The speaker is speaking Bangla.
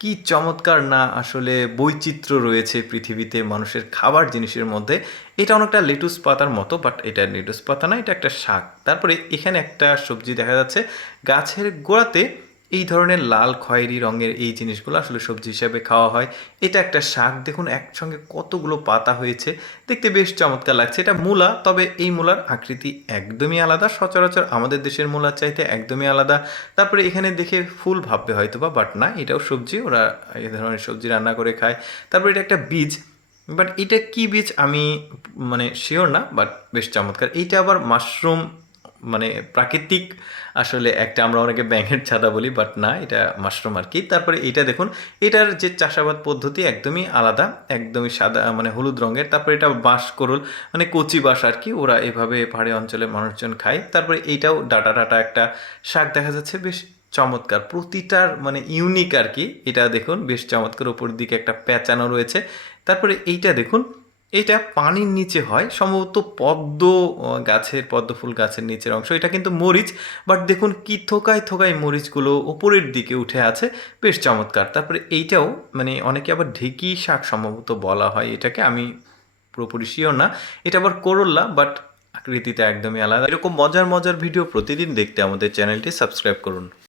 কি চমৎকার না আসলে বৈচিত্র্য রয়েছে পৃথিবীতে মানুষের খাবার জিনিসের মধ্যে। এটা অনেকটা লেটুস পাতার মতো, বাট এটা লেটুস পাতা না, এটা একটা শাক। তারপরে এখানে একটা সবজি দেখা যাচ্ছে গাছের গোড়াতে। এই ধরনের লাল খয়েরি রঙের এই জিনিসগুলো আসলে সবজি হিসাবে খাওয়া হয়। এটা একটা শাক, দেখুন একসঙ্গে কতগুলো পাতা হয়েছে, দেখতে বেশ চমৎকার লাগছে। এটা মূলা, তবে এই মূলার আকৃতি একদমই আলাদা, সচরাচর আমাদের দেশের মূলার চাইতে একদমই আলাদা। তারপরে এখানে দেখে ফুল ভাববে হয়তো বা, বাট না, এটাও সবজি, ওরা এই ধরনের সবজি রান্না করে খায়। তারপরে এটা একটা বীজ, বাট এটা কি বীজ আমি মানে শিওর না, বাট বেশ চমৎকার। এইটা আবার মাশরুম, মানে প্রাকৃতিক আসলে একটা, আমরা অনেকে ব্যাঙের ছাতা বলি, বাট না, এটা মাশরুম আর কি। তারপরে এইটা দেখুন, এটার যে চাষাবাদ পদ্ধতি একদমই আলাদা, একদমই সাদা মানে হলুদ রঙের। তারপরে এটা বাঁশকরুল, মানে কচি বাঁশ আর কি, ওরা এভাবে পাহাড়ি অঞ্চলের মানুষজন খায়। তারপরে এইটাও ডাটা ডাটা একটা শাক দেখা যাচ্ছে, বেশ চমৎকার, প্রতিটার মানে ইউনিক আর কি। এটা দেখুন বেশ চমৎকার, উপর দিকে একটা প্যাঁচানো রয়েছে। তারপরে এইটা দেখুন, এটা পানির নিচে হয় সম্ভবত, পদ্ম গাছের, পদ্ম ফুল গাছের নিচের অংশ। এটা কিন্তু মরিচ, বাট দেখুন কি থোকায় থোকায় মরিচগুলো উপরের দিকে উঠে আছে, বেশ চমৎকার। তারপরে এইটাও মানে অনেকে আবার ঢেঁকি শাক সম্ভবত বলা হয় এটাকে, আমি পুরোপুরি শিওর না। এটা আবার করল্লা, বাট আকৃতিটা একদমই আলাদা। এরকম মজার মজার ভিডিও প্রতিদিন দেখতে আমাদের চ্যানেলটি সাবস্ক্রাইব করুন।